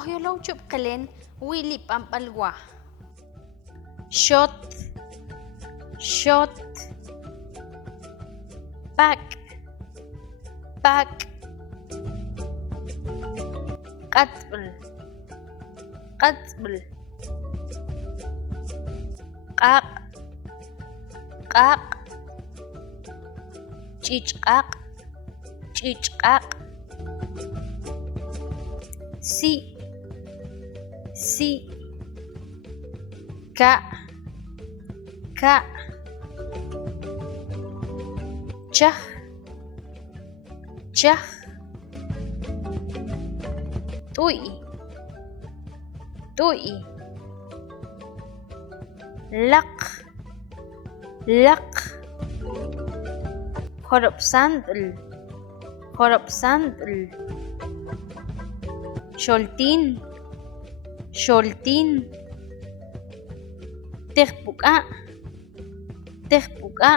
ohyolong chup kalen wili pampalwa. Shot, shot, back, back, qatbl, qatbl, qaq, qaq, chichqaq, chichqaq, si, si, ka, ka, chah, chah, tuy, tuy, laq, laq, khoropsantl, khoropsantl, xoltin, xoltin, tejpuka, tejpuka.